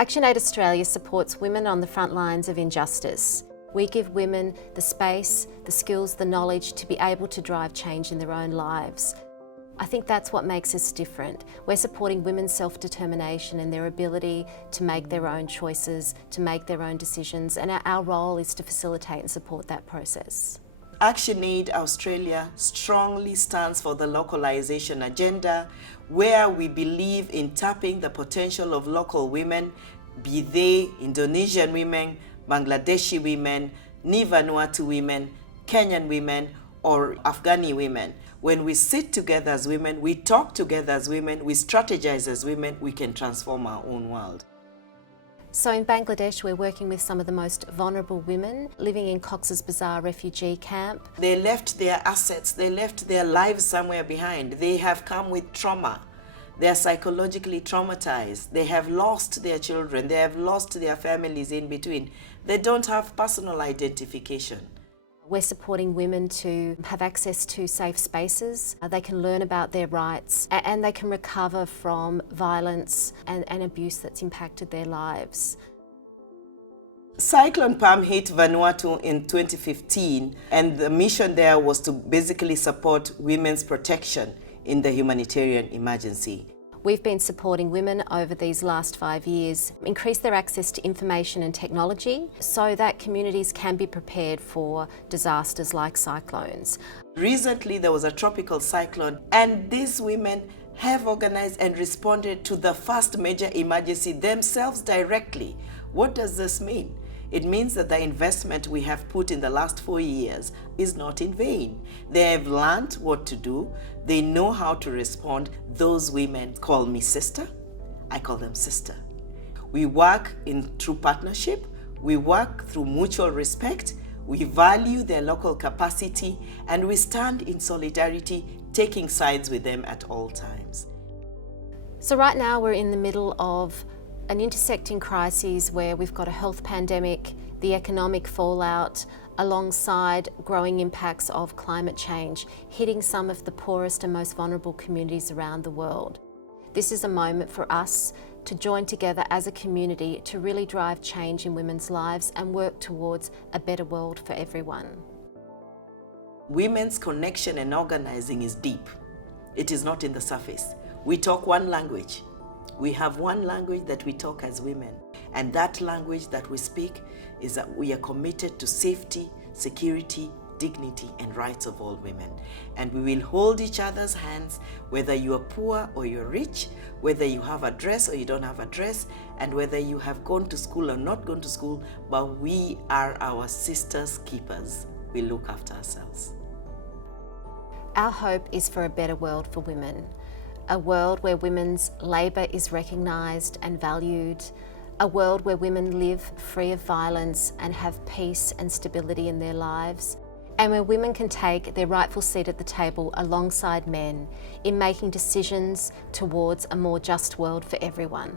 ActionAid Australia supports women on the front lines of injustice. We give women the space, the skills, the knowledge to be able to drive change in their own lives. I think that's what makes us different. We're supporting women's self-determination and their ability to make their own choices, to make their own decisions, and our role is to facilitate and support that process. ActionAid Australia strongly stands for the localization agenda, where we believe in tapping the potential of local women, be they Indonesian women, Bangladeshi women, Vanuatu women, Kenyan women, or Afghani women. When we sit together as women, we talk together as women, we strategize as women, we can transform our own world. So in Bangladesh, we're working with some of the most vulnerable women living in Cox's Bazar refugee camp. They left their assets, they left their lives somewhere behind. They have come with trauma. They are psychologically traumatized. They have lost their children. They have lost their families in between. They don't have personal identification. We're supporting women to have access to safe spaces. They can learn about their rights and they can recover from violence and abuse that's impacted their lives. Cyclone Pam hit Vanuatu in 2015, and the mission there was to basically support women's protection in the humanitarian emergency. We've been supporting women over these last 5 years, increase their access to information and technology so that communities can be prepared for disasters like cyclones. Recently there was a tropical cyclone, and these women have organized and responded to the first major emergency themselves directly. What does this mean? It means that the investment we have put in the last 4 years is not in vain. They have learned what to do. They know how to respond. Those women call me sister. I call them sister. We work in true partnership. We work through mutual respect. We value their local capacity, and we stand in solidarity, taking sides with them at all times. So right now we're in the middle of an intersecting crises where we've got a health pandemic, the economic fallout, alongside growing impacts of climate change, hitting some of the poorest and most vulnerable communities around the world. This is a moment for us to join together as a community to really drive change in women's lives and work towards a better world for everyone. Women's connection and organizing is deep. It is not in the surface. We talk one language. We have one language that we talk as women, and that language that we speak is that we are committed to safety, security, dignity, and rights of all women. And we will hold each other's hands, whether you are poor or you're rich, whether you have a dress or you don't have a dress, and whether you have gone to school or not gone to school, but we are our sisters' keepers. We look after ourselves. Our hope is for a better world for women. A world where women's labour is recognised and valued, a world where women live free of violence and have peace and stability in their lives, and where women can take their rightful seat at the table alongside men in making decisions towards a more just world for everyone.